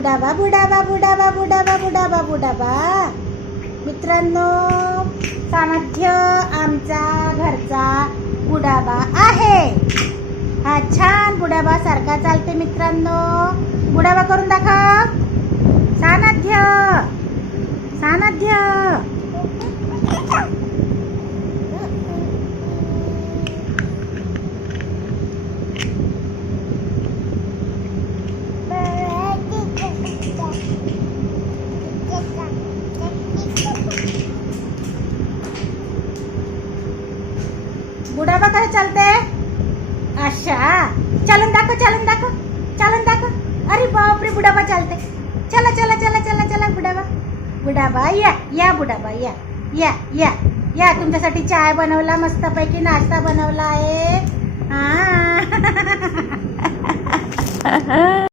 बुडाबा बुडाबा बुडाबा बुडाबा बुडाबा बुडाबा. मित्रांनो, सामर्थ्य आमचा घरचा बुडाबा आहे. हा छान बुडाबा सारखा चालते. मित्रांनो, बुडाबा करून दाखव. सामर्थ्य सामर्थ्य. बुडाबा काय चालते अशा. चालून दाखव चालून दाखव चालून दाखव. अरे बापरे, बुडाबा चालते. चला चला चला चला चला बुडाबा बुडाबा या या बुडाबा या या या या. तुमच्यासाठी चाय बनवला, मस्तपैकी नाश्ता बनवला आहे. हा